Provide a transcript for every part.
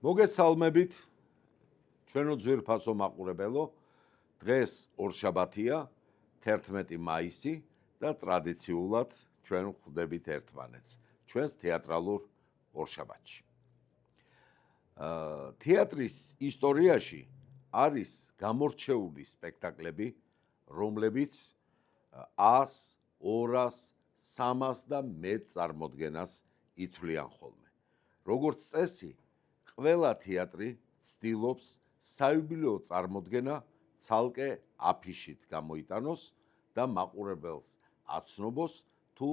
მოგესალმებით ჩვენო ძვირფასო მაყურებელო. დღეს ორშაბათია 11 მაისი და ტრადიციულად ჩვენ ხვდებით ერთმანეთს ჩვენს თეატრალურ ორშაბათში. თეატრის ისტორიაში არის გამორჩეული სპექტაკლები, რომლებიც 100, 200, 300 და მეტ წარმოდგენას ითვლიან ხოლმე. როგორც წესი, ყველა თეატრი ცდილობს საიუბილეო წარმოდგენა ცალკე აფიშით გამოიტანოს და მაყურებელს აცნობოს თუ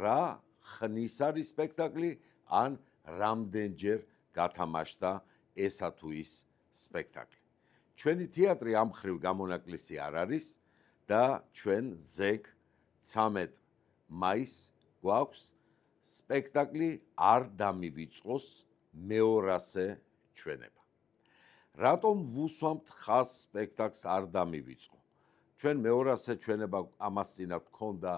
რა ხნის არის სპექტაკლი ან რამდენჯერ გათამაშდა ესა თუ ის სპექტაკლი. ჩვენი თეატრი ამ მხრივ გამონაკლისი არ არის და ჩვენ ზეგ 13 მაისს გვაქვს სპექტაკლი არ დამივიწყოს მეორასე ჩვენება. რატომ ვუსვამთ ხაზს სპექტაკლს არ დამივიწყო? ჩვენ მეორასე ჩვენება ამას წინათ გქონდა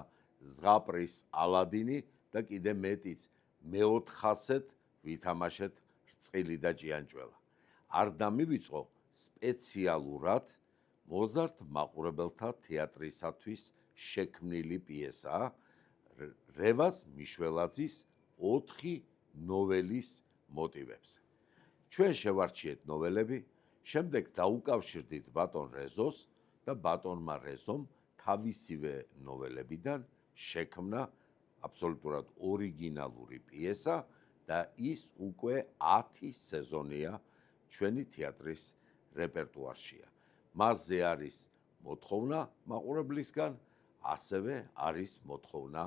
ზღაპრის ალადინი და კიდე მეტიც მე-400-ეთ ვითამაშეთ რწყილი და ჭიანჭველა. არ დამივიწყო სპეციალურად მოზარდ მაყურებელთა თეატრისათვის შექმნილი პიესაა რევაზ მიშველაძის 4 ნოველის მოტივებზე. ჩვენ შევარჩიეთ ნოველები, შემდეგ დაუკავშირდით ბატონ რეზოს და ბატონმა რეზომ თავისივე ნოველებიდან შექმნა აბსოლუტურად ორიგინალური პიესა და ის უკვე 10 სეზონია ჩვენი თეატრის რეპერტუარშია. მასზე არის მოთხოვნა მაყურებლისგან, ასევე არის მოთხოვნა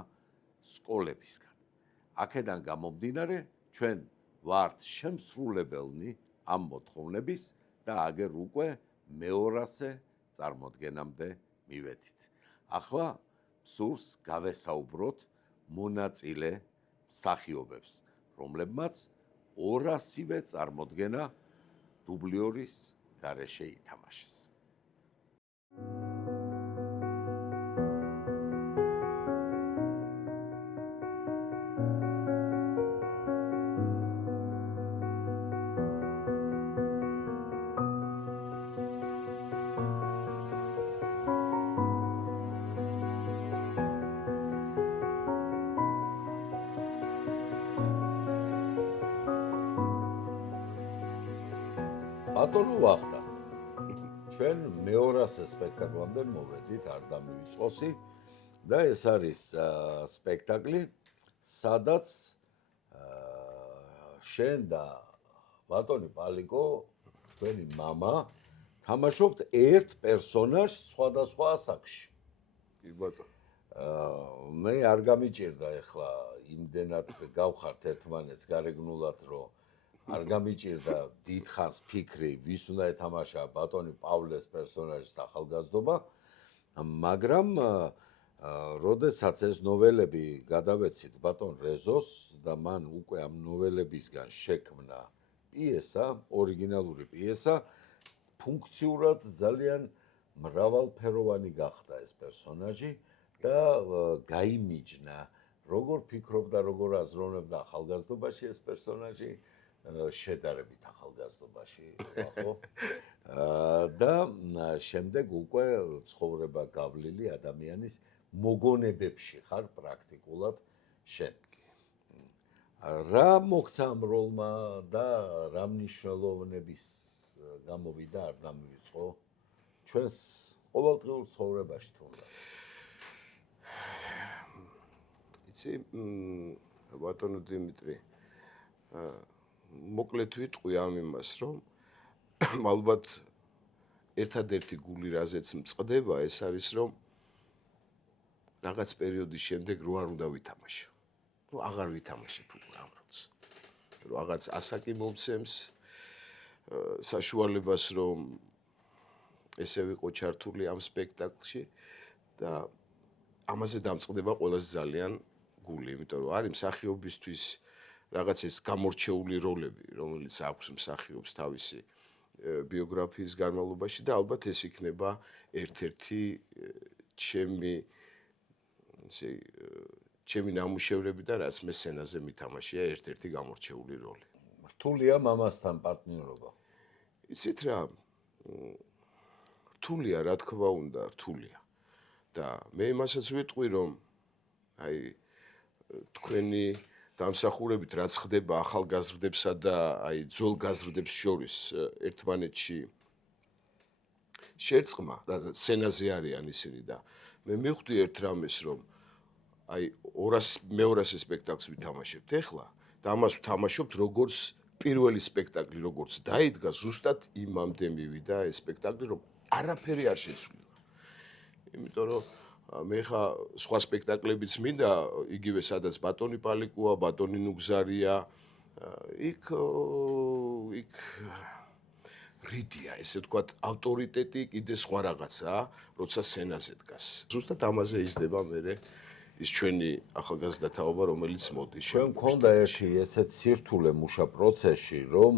სკოლებისგან. აქედან გამომდინარე, ჩვენ ვართ შემსრულებელნი ამ მოთხოვნების და აგერ უკვე მე-200 წარმოდგენამდე მივედით. ახლა სურს გავესაუბროთ მონაწილე მსახიობებს, რომლებმაც 200-ვე წარმოდგენა დუბლიორის გარეშე ითამაშეს. ბატონო ვახტანგ, ჩვენ მე-200 სპექტაკლამდე მოვედით არ დამივიწყოსი და ეს არის სპექტაკლი, სადაც შენ და ბატონი პალიკო, თქვენი მამა, თამაშობთ ერთ პერსონაჟს სხვადასხვა ასაკში. კი ბატონო. მე არ გამიჭირდა ეხლა იმდენად გავხართ ერთმანეთს გარეგნულად, რომ არ გამიჭირდა დიდხანს ფიქრი, ვის უნდა ეთამაშა ბატონი პავლეს პერსონაჟის ახალგაზრდობა, მაგრამ როდესაც ეს ნოველები გადავეცით ბატონ რეზოს და მან უკვე ამ ნოველებისგან შექმნა პიესა, ორიგინალური პიესა, ფუნქციურად ძალიან მრავალფეროვანი გახდა ეს პერსონაჟი და გაიმიჯნა, როგორ ფიქრობდა, როგორ აზროვნებდა ახალგაზრდობაში ეს პერსონაჟი, შედარებით ახალგაზრდობაში, ხო? და შემდეგ უკვე ცხოვრება გავლილი ადამიანის მოგონებებში ხარ პრაქტიკულად შენ. რა მოხდა ამ როლმა და რა მნიშვნელოვნების გამოვიდა არ დამივიწყო ჩვენს ყოველდღიურ ცხოვრებაში თუნდაც? იცი, ბატონო დიმიტრი, მოკლედ ვიტყვი ამ იმას, რომ ალბათ ერთადერთი გული რაზეც მწყდება, ეს არის, რომ რაღაც პერიოდის შემდეგ რო არ უნდა ვითამაშო. აღარ ვითამაშებ უკვე ამ როლს. რაღაც ასაკი მომცემს საშუალებას, რომ ესე ვიყო ჩართული ამ სპექტაკლში და ამაზე დამწყდება ყველაზე ძალიან გული, იმიტომ რომ არის მსახიობისთვის რაღაც ეს გამორჩეული როლები, რომელიც აქვს მსახიობს თავისი ბიოგრაფიის განმავლობაში და ალბათ ეს იქნება ერთ-ერთი ჩემი ნამუშევრებიდან, რაც მე სცენაზე მითამაშია ერთ-ერთი გამორჩეული როლი. რთულია მამასთან პარტნიორობა. იცით რა, რთულია, რა თქმა უნდა, რთულია. და მე იმასაც ვიტყვი, რომ აი თქვენი დამსახურებით რაც ხდება ახალგაზრდებსა და აი ძველგაზრდებს შორის ერთმანეთში შერწყმა, რადგან სცენაზე არიან ისინი და მე მივხვდი ერთ რამეს, რომ აი 200 სპექტაკლს ვითამაშებთ ახლა და ამას ვთამაშობთ როგორც პირველი სპექტაკლი როგორც დაიდგა, ზუსტად იმამდე მივიდა ეს სპექტაკლი, რომ არაფერი არ შეცვლილა. იმიტომ რომ მე ხა სხვა სპექტაკლებიც მინდა, იგივე სადაც ბატონი პალიკოა, ბატონი ნუგზარია, იქ რიდია, ესე ვთქვათ, ავტორიტეტი კიდე სხვა რაღაცაა, როცა სცენაზე დგას. ზუსტად ამაზე იზრდება მე ის ჩვენი ახალგაზრდა თაობა, რომელიც მოდის. ჩვენ მქონდა ერთი ესეთ სირთულე მუშა პროცესში, რომ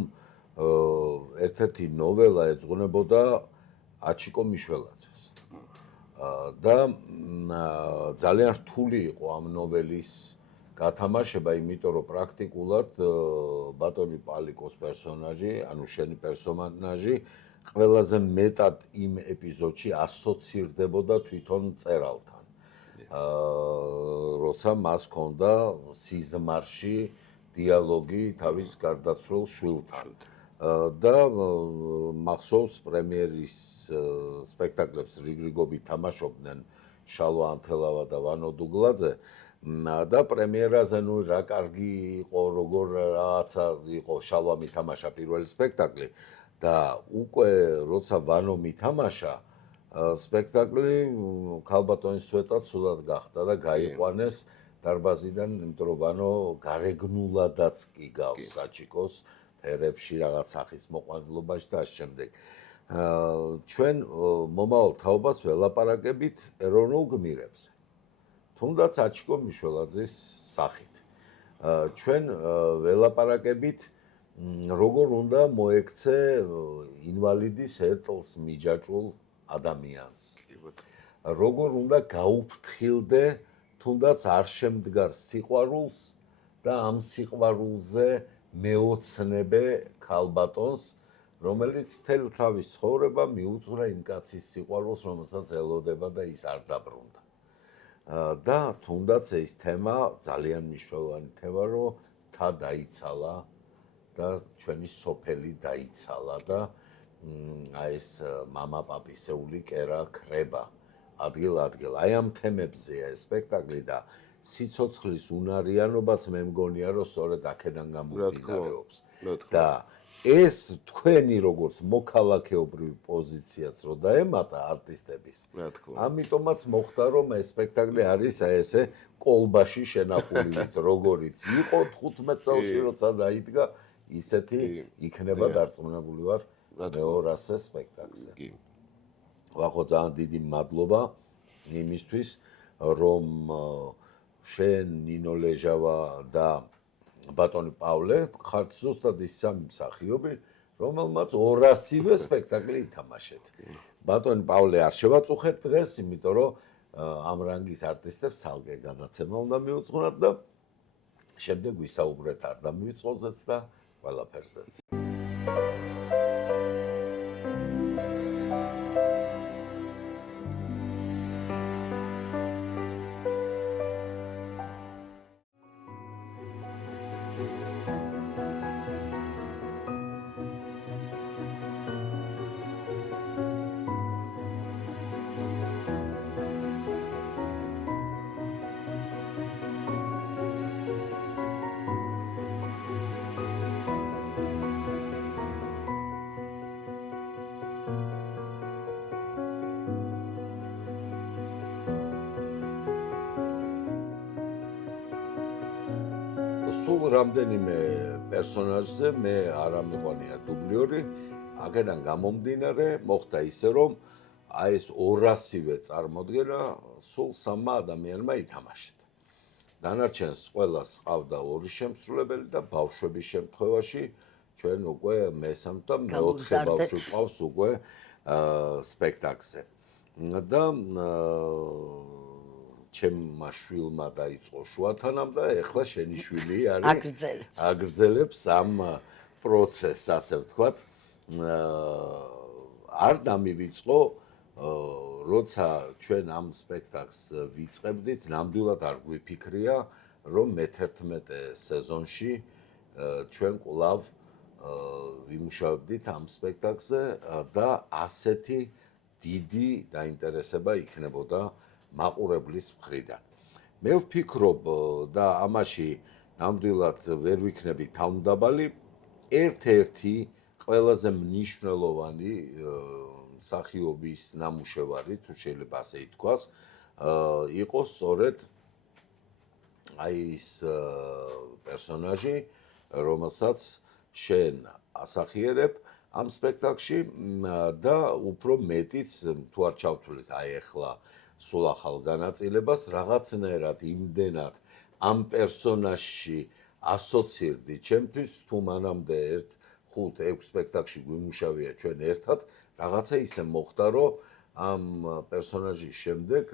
ერთ-ერთი ნოველა ეძღვნებოდა აჩიკო მიშველაძეს. და ძალიან რთული იყო ამ ნოველის გათამაშება, იმიტომ რომ პრაქტიკულად ბატონი პალიკოს პერსონაჟი, ანუ შენი პერსონაჟი ყველაზე მეტად იმ ეპიზოდში ასოცირდებოდა თვითონ მწერალთან. როცა მას ჰქონდა სიზმარში დიალოგი თავის გარდაცვლილ შვილთან. და მახსოვს პრემიერის სპექტაკლებს რიგრიგობით თამაშობდნენ შალვა ანთელავა და ვანო დუგლაძე და პრემიერაზე ნუ რა კარგი იყო, როგორ რაღაცა იყო შალვა მითამაშა პირველი სპექტაკლი და უკვე როცა ვანო მითამაშა სპექტაკლი ქალბატონის სვეტად სულად გახდა და გაიყვანეს დარბაზიდან, იმიტომ რომ ვანო გარეგნულადაც კი გავს საჩიკოს ფერებში რაღაც სახის მოყვანილობაში და ამ შემდეგ. ჩვენ მომავალ თაობას ველაპარაკებით ეროვნულ გმირებზე. თუნდაც აჩიკო მიშველაძის სახით. ჩვენ ველაპარაკებით როგორ უნდა მოექცე ინვალიდის ეტლს მიჯაჭვულ ადამიანს. როგორ უნდა გაუფრთხილდე თუნდაც არ შემდგარ სიყვარულს და ამ სიყვარულზე მეოცნებე ქალბატონს, რომელიც მთელ თავის ცხოვრება მიუძღვრა იმ კაცის სიყვარულს, რომელსაც ელოდება და ის არ დაბრუნდა. და თუნდაც ეს თემა ძალიან მნიშვნელოვანი თემა, რომ თა დაიცალა და ჩვენი სოფელი დაიცალა და აი ეს მამა პაპისეული კერა ქრება ადგილ-ადგილ. აი ამ თემებზეა ეს სპექტაკლი და სიცოცხლის უნარიანობაც მე მგონია, რომ სწორედ აქედან გამომდინარეობს. და ეს თქვენი როგორც მოქალაქეობრივი პოზიციაც რო დაემატა არტისტების. ამიტომაც მოხდა, რომ ეს სპექტაკლი არის აი ესე კოლბაში შენახული, როგორიც იყო 15 წელში როცა დაიდგა, ისეთი იქნება დარწმუნებული ვარ მე-200 სპექტაკლზე. ვახო ძალიან დიდი მადლობა იმისთვის, რომ შენ ნინო ლეჟავა და ბატონი პავლე ხართ ზუსტად ის სამი მსახიობი, რომელმაც 200-ვე სპექტაკლი ითამაშეთ. ბატონი პავლე არ შევაწუხეთ დღეს, იმიტომ რომ ამ რანგის არტისტებს ცალკე გადაცემა უნდა მიუძღვნათ და შემდეგ ვისაუბრეთ არ დამივიწყოზეც და ყველაფერზეც. სულ რამდენიმე პერსონაჟზე მე არ ამიყვანია დუბლიორი, აქედან გამომდინარე მოხდა ისე, რომ აი ეს 200-ვე წარმოდგენა სულ 3 ადამიანმა ითამაშეთ. დანარჩენს ყველას ყავდა 2 შემსრულებელი და ბავშვების შემთხვევაში ჩვენ უკვე მესამე და მეოთხე ბავშვი ყავს უკვე სპექტაკლზე. და ჩემმა შვილმა დაიწყო შუათანამ და ეხლა შენი შვილი არის აგრძელებს ამ პროცესს, ასე ვთქვათ, არ დამივიწყო, როცა ჩვენ ამ სპექტაკლს ვიწყებდით, ნამდვილად არ გვიფიქრია, რომ მე-11 სეზონში ჩვენ კვლავ ვიმუშავებდით ამ სპექტაკლზე და ასეთი დიდი დაინტერესება იქნებოდა მაყურებლის მხრიდან. მე ვფიქრობ და ამაში ნამდვილად ვერ ვიქნები თავმდაბალი, ერთ-ერთი ყველაზე მნიშვნელოვანი მსახიობის ნამუშევარი, თუ შეიძლება ასე ითქვას, იყო სწორედ აი ის პერსონაჟი, რომელსაც შენ ასახიერებ ამ სპექტაკლში და უფრო მეტიც თუ არ ჩავთვლით აი ახლა სულ ახალ განაწილებას, რაღაცნაირად იმდენად ამ პერსონაჟში ასოცირდი, ჩემთვის თუ მანამდე 5-6 სპექტაკლში გვიმუშავია ჩვენ ერთად, რაღაცა ისე მოხდა, რომ ამ პერსონაჟის შემდეგ,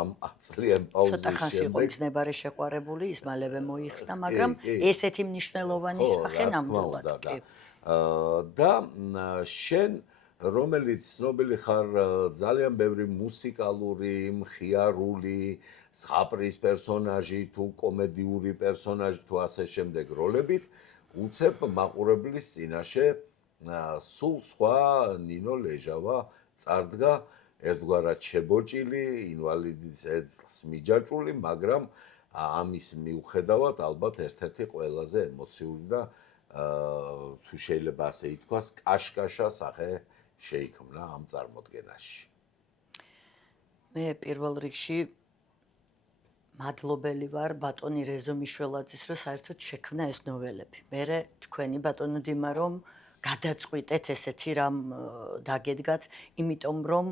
ამ 10 წლიან პაუზის ცოტა ხანს იყო მგზნებარე შეყვარებული, ის მალევე მოიხსნა, მაგრამ ესეთი მნიშვნელოვანი სახე ნამდვილად. და შენ რომელიც ცნობილი ხარ ძალიან ბევრი მუსიკალური, მხიარული, ზღაპრის პერსონაჟი თუ კომედიური პერსონაჟი თუ ასე შემდეგ როლებით, უცებ მაყურებლის წინაშე სულ სხვა ნინო ლეჟავა წარდგა ერთგვარად შებოჭილი, ინვალიდის ეთლს მიჯაჭვული, მაგრამ ამის მიუხედავად ალბათ ერთ-ერთი ყველაზე ემოციური და თუ შეიძლება ასე ითქვას, კაშკაშა სახე შეიქმნა ამ წარმოდგენაში. მე პირველ რიგში მადლობელი ვარ ბატონი რეზო მიშველაძის, რომ საერთოდ შექმნა ეს ნოველები. მერე თქვენი ბატონო დიმა რომ გადაწყვიტეთ ესეთი რამ დაგედგათ, იმიტომ რომ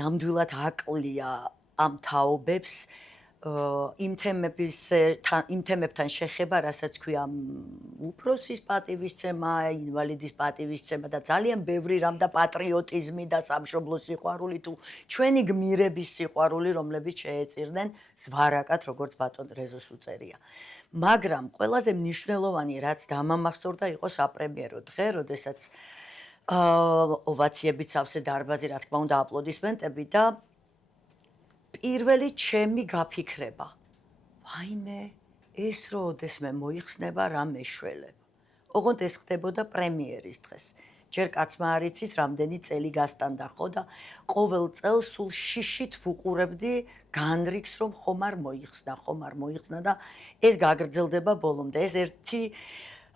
ნამდვილად აკლია ამ თაობებს იმ თემებთან შეხება, რასაც ქვია უფროსის პატივისცემა, ინვალიდის პატივისცემა და ძალიან ბევრი რამ და პატრიოტიზმი და სამშობლოს სიყვარული თუ ჩვენი გმირების სიყვარული, რომლებიც შეეწირნენ ზვარაკად, როგორც ბატონ რეზოს უწერია. მაგრამ ყველაზე მნიშვნელოვანი, რაც დამამახსოვრდა, იყო საპრემიერო დღე, როდესაც ოვაციებით სავსე დარბაზი, რა თქმა უნდა, აპლოდისმენტები და პირველი ჩემი გაფიქრება. ვაიმე, ეს როდესმე მოიხსნება რა მეშველება. ოღონდ ეს ხდებოდა პრემიერის დღეს. ჯერ კაცმა არ იცის, რამდენი წელი გასტანდა ხო და ყოველ წელს სულ შიშით ვუყურებდი განრიგს, რომ ხომ არ მოიხსნა და ეს გაგრძელდება ბოლომდე. ეს ერთი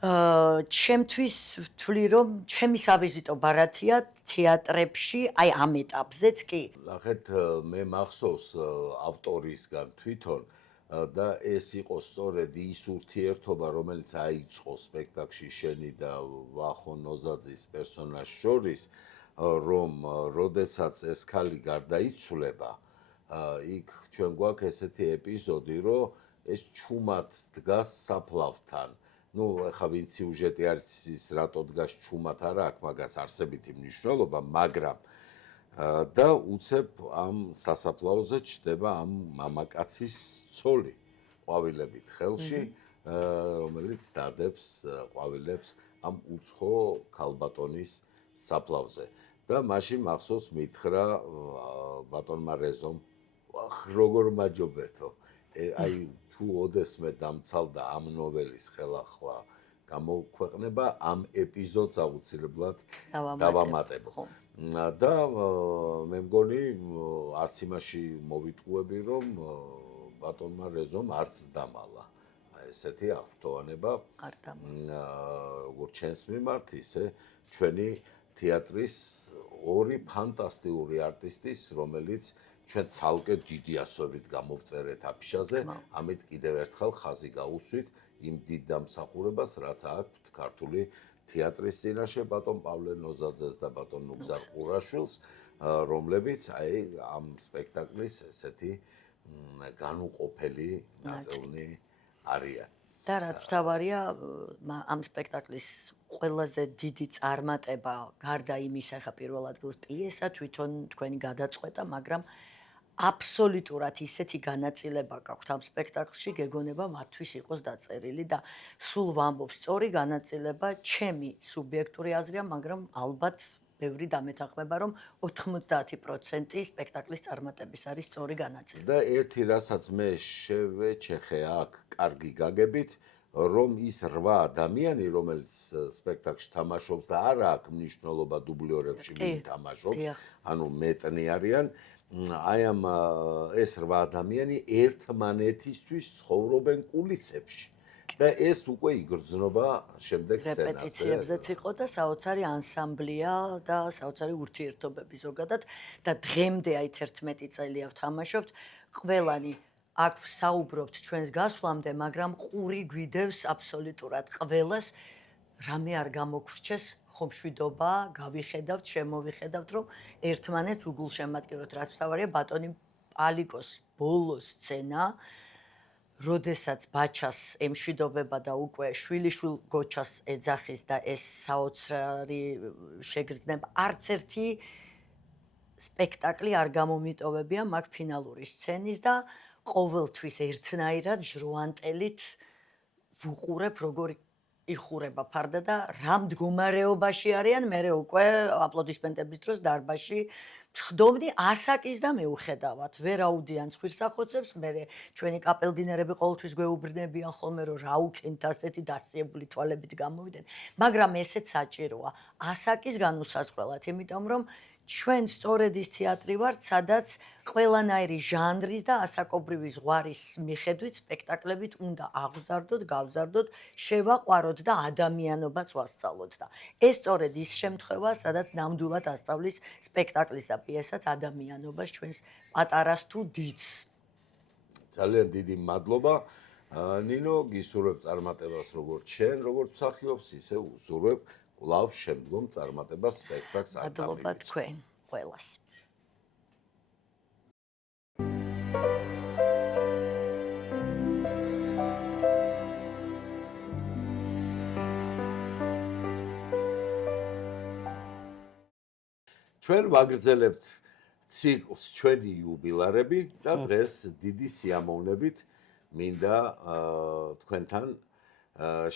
ჩემთვის ვთვლი, რომ ჩემი სავიზიტო ბარათია თეატრებში, აი ამ ეტაპზეც კი. ნახეთ, მე მახსოვს ავტორისგან თვითონ და ეს იყო სწორედ ის ურთიერთობა, რომელიც აიწყო სპექტაკლში შენი და ვახო ნოზაძის პერსონაჟს შორის, რომ როდესაც ეს ქალი გარდაიცვლება, იქ ჩვენ გვაქვს ესეთი ეპიზოდი, რომ ეს ჩუმად დგას საფლავთან. ნუ ეხა ვინც სიუჟეტი არის ის რატო დგას ჩუმად არა აქვს მაგას არსებითი მნიშვნელობა, მაგრამ და უცებ ამ სასაფლაოზე ჩდება ამ მამაკაცის ცოლი ყვავილებით ხელში, რომელიც დადებს ყვავილებს ამ უცხო ქალბატონის საფლავზე. და მაშინ მახსოვს მითხრა ბატონმა რეზომ, როგორ მაჯობეთო, აი თუ ოდესმე დამცალდა ამ ნოველის ხელახლა გამოქვეყნება, ამ ეპიზოდს აუცილებლად დავამატებო. და მე მგონი არც იმაში მოვიტყუები, რომ ბატონმა რეზომ არც დამალა ესეთი აღფრთოვანება როგორც ჩვენს მიმართ, ისე ჩვენი თეატრის ორი ფანტასტიკური არტისტის, რომელიც ჩვენ ცალკე დიდი ასოებით გამოვწერეთ აფიშაზე, ამით კიდევ ერთხელ ხაზი გაუსვით იმ დიდ დამსახურებას, რაც აქვთ ქართული თეატრის წინაშე ბატონ პავლე ნოზაძეს და ბატონ ნუგზარ ყურაშვილს, რომლებიც აი ამ სპექტაკლის ესეთი განუყოფელი ნაწილნი არიან. და რაც მთავარია, ამ სპექტაკლის ყველაზე დიდი წარმატება, გარდა იმისა, ხა პირველ ადგილს პიესა, თვითონ თქვენი გადაწყვეტა, მაგრამ აბსოლუტურად ისეთი განაწილება გაქვთ ამ სპექტაკლში, გეგონება მათთვის იყოს დაწერილი და სულ ვამბობ, სწორი განაწილება ჩემი სუბიექტური აზრია, მაგრამ ალბათ ბევრი დამეთანხმება, რომ 90% სპექტაკლის წარმატების არის სწორი განაწილება. და ერთი რასაც მე შევეჩეხე აქ კარგი გაგებით, რომ ის 8 ადამიანი, რომელიც სპექტაკლში თამაშობს და არა აქვს მნიშვნელობა დუბლიორებში ვინ თამაშობს, ანუ მეტნი არიან, აი ამ ეს 8 ადამიანი ერთმანეთისთვის ცხოვრობენ კულისებში. და ეს უკვე იგრძნობა შემდეგ სცენაზე. რეპეტიციებზეც იყო და საოცარი ანსამბლია და საოცარი ურთიერთობები ზოგადად და დღემდე აი 11 წელია ვთამაშობთ. ყველანი აქ საუბრობთ ჩვენს გასვლამდე, მაგრამ ყური გვიდევს აბსოლუტურად ყველას. რამე არ გამოგვრჩეს ხომშვიდობა, გავიხედავთ, შემოვიხედავთ, რომ ერთმანეთს უგულშემატკივროთ. რაც თავარია ბატონი პალიკოს ბოლოს სცენა, როდესაც ბაჩას ემშვიდობება და უკვე შვილიშვილ გოჩას ეძახის და ეს საოცარი შეგრძნება, არც ერთი სპექტაკლი არ გამომიტოვებია მაგ ფინალური სცენის და ყოველთვის ერთნაირად ჟრუანტელით ვუყურებ, როგორ იხურება ფარდა და რა მდგომარეობაში არიან, მერე უკვე აპლოდისმენტების დროს დარბაზში ხდომდი ასაკის და მეუხედავად, ვერ აუდიან ცხვირსახოცებს, მერე ჩვენი კაპელდინერები ყოველთვის გვეუბნებიან ხოლმე, რომ რა უქენთ ასეთი დასიებული თვალებით გამოვიდნენ, მაგრამ ესეც საჭიროა ასაკის განუსაზღვრელად, იმიტომ რომ ჩვენ სწორედ ის თეატრი ვართ, სადაც ყველანაირი ჟანრის და ასაკობრივი ზღვარის მიხედვით სპექტაკლებით უნდა აღზარდოთ, გავზარდოთ, შევაყვაროთ და ადამიანობაც ვასწავლოთ და ეს სწორედ ის შემთხვევაა, სადაც ნამდვილად ასწავლის სპექტაკლის და პიესაც ადამიანობას ჩვენს პატარას თუ დიდს. ძალიან დიდი მადლობა. ნინო, გისურვებ წარმატებას როგორც შენ, როგორც მსახიობს, ისე უსურვებ კვლავ შემდგომ წარმატებას სპექტაკლს არ მადლობა თქვენ ყველას. ჩვენ ვაგრძელებთ ციკლს ჩვენი იუბილარები და დღეს დიდი სიამოვნებით მინდა თქვენთან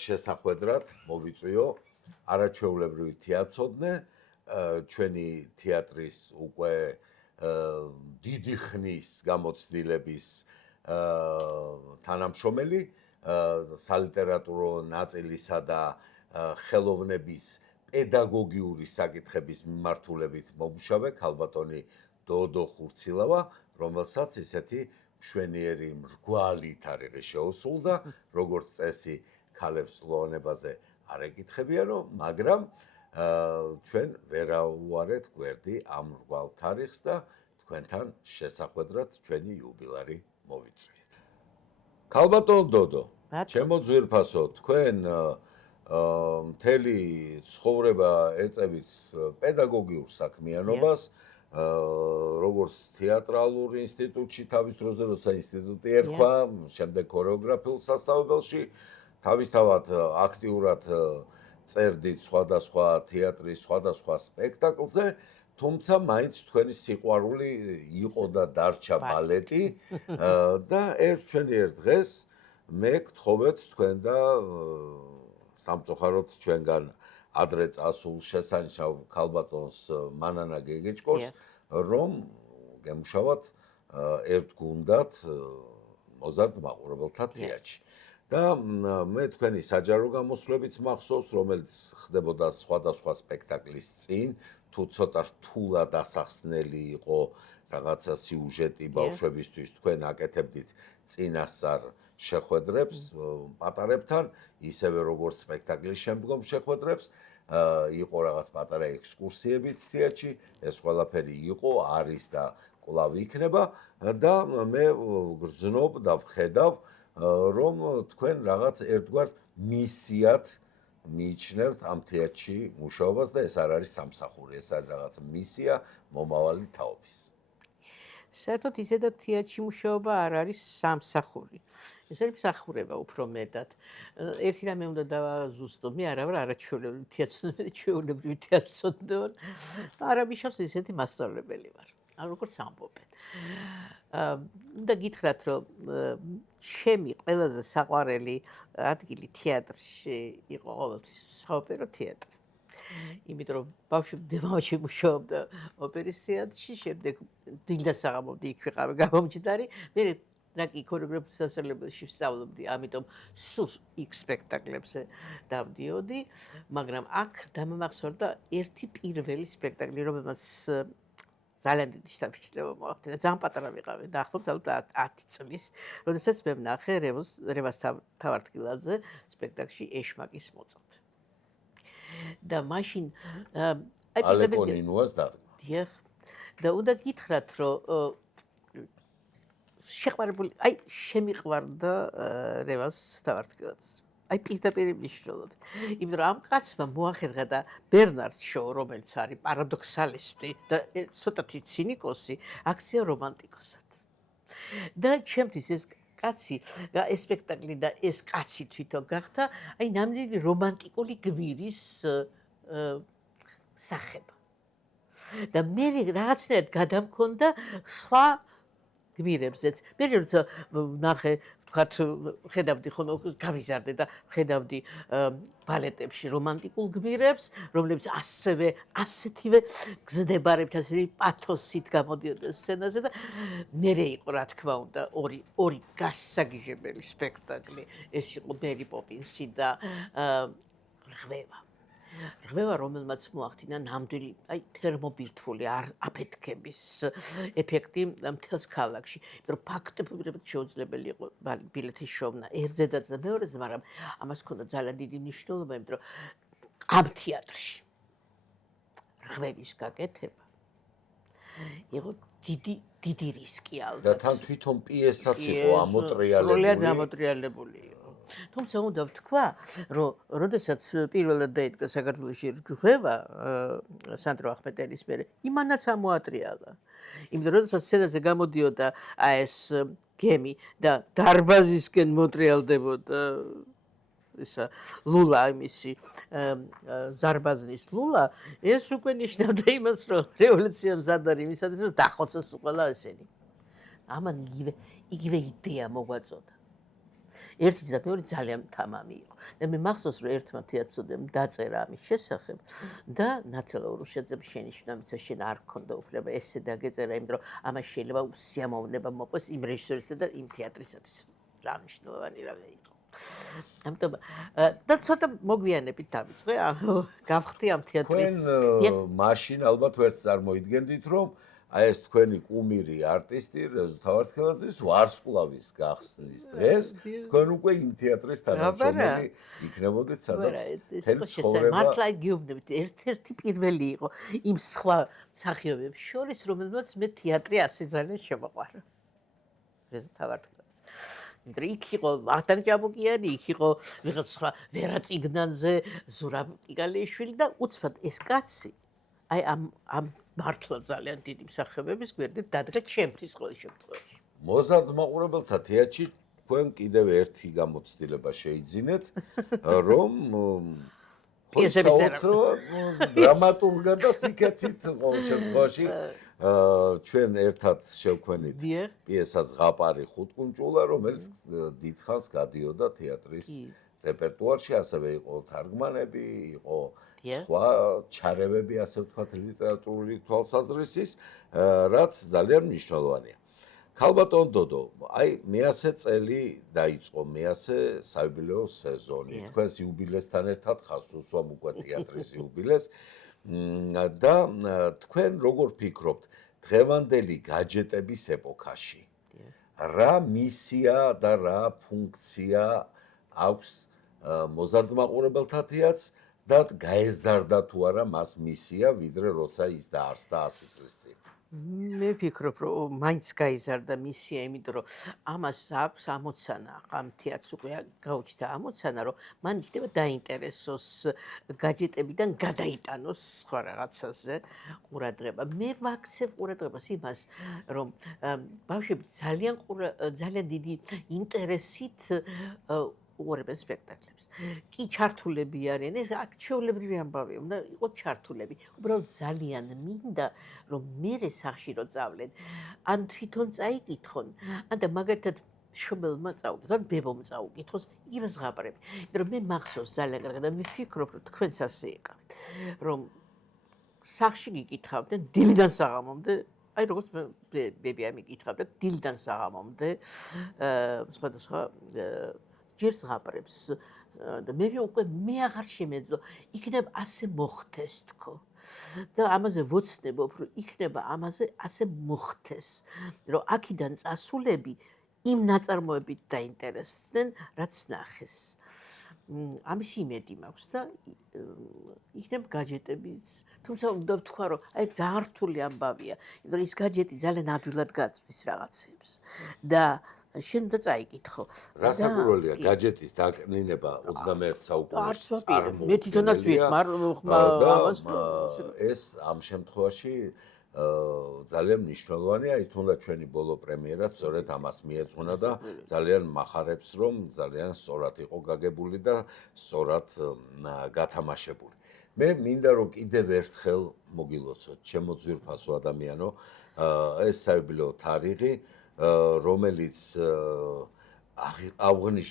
შესახვედრად მოვიწვიო არაჩვეულებრივი თეატროდნე, ჩვენი თეატრის უკვე დიდი ხნის გამოცდილების თანამშრომელი, სალიტერატურო ნაწილისა და ხელოვნების პედაგოგიური საკითხების მიმართულებით მომუშავე ქალბატონი დოდო ხურცილავა, რომელსაც ისეთი მშვენიერი მრგვალი თარიღი შეუსრულდა, როგორც წესი ქალებს ლოანებაზე არ ეკითხებიანო, მაგრამ ჩვენ ვერაუარეთ გვერდი ამ მრგვალ თარიღს და თქვენთან შესახვედრად ჩვენი იუბილარი მოვიწვიეთ. ქალბატონო დოდო, ჩემო ძვირფასო, თქვენ მთელი ცხოვრება ეწევით პედაგოგიურ საქმიანობას, როგორც თეატრალურ ინსტიტუტში თავის დროზე, როცა ინსტიტუტი ერქვა, შემდეგ ქორეოგრაფიულ სასწავლებელში, თავისთავად აქტიურად წერდით სხვადასხვა თეატრის სხვადასხვა სპექტაკლზე, თუმცა მაინც თქვენი სიყვარული იყო და დარჩა ბალეტი და ერთ დღეს მე გთხოვეთ თქვენ და სამწუხაროდ ჩვენგან ადრე წასულ შესანიშნავ ქალბატონს მანანა გეგეჭკორს, რომ გემუშავათ ერთ გუნდად მოზარდ მაყურებელთა თეატრში. და მე თქვენი საჯარო გამოსვლებიც მახსოვს, რომელიც ხდებოდა სხვადასხვა სპექტაკლის წინ, თუ ცოტა რთულად ასახსნელი იყო რაღაცა სიუჟეტი ბავშვებისთვის, თქვენ აკეთებდით წინასწარ შეხვედრებს პატარებთან, ისევე როგორც სპექტაკლის შემდგომ შეხვედრებს, იყო რაღაც პატარა ექსკურსიებიც თეატრში, ეს ყველაფერი იყო, არის და კვლავ იქნება და მე გრძნობ და ვხედავ, რომ თქვენ რაღაც ერთგვარ მისიად მიიჩნევთ ამ თეატრში მუშაობას და ეს არ არის სამსახური, ეს არის რაღაც მისია მომავალი თაობის. საერთოდ ისედაც თეატრში მუშაობა არ არის სამსახური. ეს არის მსახურება უფრო მეტად. ერთი რამე უნდა დავაზუსტო, მე არა ვარ არაჩვეულებრივი თეატრსმენი, ჩვეულებრივი თეატრსმენი ვარ. და არამიშავს ისეთი მასწავლებელი ვარ. როგორც ამბობენ. უნდა გითხრათ, რომ ჩემი ყველაზე საყვარელი ადგილი თეატრში იყო ყოველთვის საოპერო თეატრი. იმიტომ რომ ბავშვი მუშაობდა ოპერის თეატრში, შემდეგ დილდა საღამომდე იქ ვიყავი გამომჯდარი, მე რაკი ქორეოგრაფიის სასწავლებელში ვსწავლობდი, ამიტომ სულ იქ სპექტაკლებზე დავდიოდი, მაგრამ აქ დამამახსოვრდა ერთი პირველი სპექტაკლი, რომელმაც ძალიან დიდი შთაბეჭდილება მოახდინა. ძალიან პატარა ვიყავი, დაახლოებით ალბათ 10 წლის, როდესაც მე ვნახე რევას თავარტკილაძე სპექტაკლში ეშმაკის მოწაფე. და მაშინ ალეკონინუას დადგმა. დიახ. და უნდა გითხრათ, რომ შეყვარებული, შემიყვარდა რევას თავარტკილაძე. პირდაპირ მნიშვნელობით. იმიტომ რომ ამ კაცმა მოახერხა და ბერნარდ შოუ, რომელიც არის პარადოქსალისტი და ცოტათი ცინიკოსი, აქცია რომანტიკოსად. და ჩემთვის ეს კაცი, ეს სპექტაკლი და ეს კაცი თვითონ გახდა, ნამდვილი რომანტიკული გმირის სახება. და მე რაღაცნაირად გადამქონდა სხვა გმირებზეც. მე როცა ვნახე, ვთქვათ, ხედავდი ხოლმე გავიზარდე და ხედავდი ბალეტებში რომანტიკულ გმირებს, რომლებიც ასეთივე გზდებარებით, ასეთი პათოსით გამოდიოდნენ სცენაზე და მერე იყო, რა თქმა უნდა, ორი გასაგიჟებელი სპექტაკლი. ეს იყო მერი პოპინსი და რღვევა, რომელმაც მოახდინა ნამდვილი თერმობირთვული აფეთქების ეფექტი მთელს ქალაქში. იმიტომ რომ ფაქტობრივად შეუძლებელი იყო ბილეთის შოვნა ერთზედაც და მეორეზე, მაგრამ ამას ჰქონდა ძალიან დიდი მნიშვნელობა, იმიტომ რომ ამ თეატრში რღვევის გაკეთება იყო დიდი რისკი ალბათ. და თან თვითონ პიესაც იყო სრულიად ამოტრიალებული იყო. თუმცა უნდა ვთქვა, რომ როდესაც პირველად დაიდგა საქართველოში რღვევა სანდრო ახმეტელის მერე, იმანაც ამოატრიალა. იმიტომ რომ როდესაც სცენაზე გამოდიოდა ეს გემი და დარბაზისკენ მოტრიალდებოდა ისა ლულა, იმისი ზარბაზნის ლულა, ეს უკვე ნიშნავდა იმას, რომ რევოლუცია მზად არის იმისათვის, რომ დახოცოს ყველა ესენი. ამან იგივე იდეა მოგვაწოდა. ერთი და მეორე ძალიან თამამი იყო. და მე მახსოვს, რომ ერთმა თეატროდემ დაწერა ამის შესახებ და ნათელა ურუშაძემ შენიშნა, მიცა შენ არ გქონდა უფლება ესე დაგეწერა, იმიტომ რომ ამას შეიძლება უსიამოვნება მოყოს იმ რეჟისორისა და იმ თეატრისათვის. რა მნიშვნელოვანი რამე იყო. ამიტომ და ცოტა მოგვიანებით დავიწყე, გავხდი ამ თეატრის. თქვენ მაშინ ალბათ ვერც წარმოიდგენდით, რომ ეს თქვენი კუმირი არტისტი რეზო თავარტკილაძის ვარსკვლავის გახსნის დღეს თქვენ უკვე იმ თეატრის თანამშრომელი იქნებოდეთ, სადაც თელი ცხოვრება მართლა გეუბნებით, ერთ-ერთი პირველი იყო იმ სხვა მსახიობებს შორის, რომელმაც მე თეატრი ასე ძალიან შემოყვარა. რეზო თავარტკილაძე. იმიტომ იქ იყო ვახტანგ ჭაბუკიანი, იქ იყო ვიღაც სხვა ვერა წიგნანზე, ზურაბ კიკალიშვილი და უცბად ეს კაცი ამ მართლა ძალიან დიდი მსახიობების გვერდით დადგა ჩემთვის ყოველ შემთხვევაში. მოზარდ მაყურებელთა თეატრში თქვენ კიდევ ერთი გამოცდილება შეიძინეთ, რომ დრამატურგადაც იქეცით ყოველ შემთხვევაში ჩვენ ერთად შევქმნით პიესას ზღაპარი ხუთკუნჭულა, რომელიც დიდხანს გადიოდა თეატრის რეპერტუარში, ასევე იყო თარგმანები, იყო სხვა ჩარევები, ასე ვთქვათ, ლიტერატურული თვალსაზრისის, რაც ძალიან მნიშვნელოვანია. ქალბატონ დოდო, მე-100 წელი დაიწყო, მე-100 საიუბილეო სეზონი. თქვენს იუბილესთან ერთად ხას უსვამ უკვე თეატრის იუბილეს და თქვენ როგორ ფიქრობთ, დღევანდელი გაჯეტების ეპოქაში რა მისია და რა ფუნქცია აქვს მოზარდ მაყურებელთა თეატრს და გაეზარდა თუ არა მას მისია, ვიდრე როცა ის დაარსდა 100 წლის წინ. მე ვფიქრობ, რომ მაინც გაიზარდა მისია, იმიტომ რომ ამას აქვს ამოცანა, ამ თეატრს უკვე გაუჩნდა ამოცანა, რომ მან იქნება დაინტერესოს გაჯეტებიდან გადაიტანოს სხვა რაღაცაზე ყურადღება. მე ვაქცევ ყურადღებას იმას, რომ ბავშვები ძალიან დიდი ინტერესით უყურებენ სპექტაკლებს. კი ჩართულები არიან, ეს აქ ჩვეულებრივი ამბავია, უნდა იყოს ჩართულები. უბრალოდ ძალიან მინდა, რომ მერე სახში რო წავლენ, ან თვითონ წაიკითხონ, ან და მაგალითად შობელმა წაუკითხოს, ან ბებომ წაუკითხოს, იგივე ზღაპრები. იმიტომ რომ მე მახსოვს ძალიან კარგად და მე ვფიქრობ, რომ თქვენც ასე იყავით, რომ სახში გიკითხავდნენ დილიდან საღამომდე, აი როგორც ბები ამიკითხავდა დილიდან საღამომდე, სხვადასხვა ჯერ ზღაპრებს და მე უკვე მე აღარ შემეძლო, იქნებ ასე მოხდეს თქო. და ამაზე ვოცნებობ, რომ იქნება ამაზე ასე მოხდეს, რომ აქედან წასულები იმ ნაწარმოებით დაინტერესდნენ, რაც ნახეს. ამის იმედი მაქვს და იქნებ გაჯეტების თუმცა უნდა ვთქვა, რომ აი ძალიან რთული ამბავია, იმიტომ რომ ის გაჯეტი ძალიან ადვილად გაწვდის რაღაცებს და შენ უნდა წაიკითხო. რა საკურველია გაჯეტის დაკნინება 21 საუკუნეში წარმოუდგენელია. მე თვითონაც ვიხმარ ამას ეს ამ შემთხვევაში ძალიან მნიშვნელოვანია, თუნდაც ჩვენი ბოლო პრემიერა სწორედ ამას მიეძღვნა და ძალიან მახარებს, რომ ძალიან სწორად იყო გაგებული და სწორად გათამაშებული. მე მინდა რომ კიდევ ერთხელ მოგილოცოთ, ჩემო ძვირფასო ადამიანო, ეს საიუბილეო თარიღი, რომელიც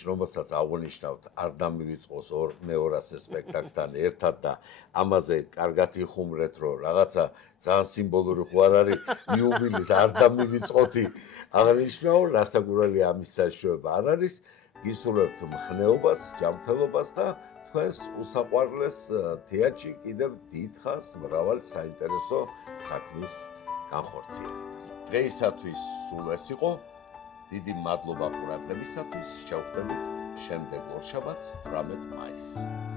რომელსაც აღნიშნავთ, არ დამივიწყოს მეორე სპექტაკლთან ერთად და ამაზე კარგად იხუმრეთ, რომ რაღაცა ძალიან სიმბოლური ხო არ არის იუბილეს არ დამივიწყოთი აღნიშნავ, რასაკურველია ამის საშუალება არ არის, გისურვებთ მხნეობას, ჯანმრთელობას და თქვენს უსაყვარლეს თეატრში კიდევ დიდხანს მრავალ საინტერესო საქმის განხორციელებას. დღეისათვის სულ ეს იყო. დიდი მადლობა ყურადღებისათვის. შევხვდებით შემდეგ ორშაბათს 18 მაისს.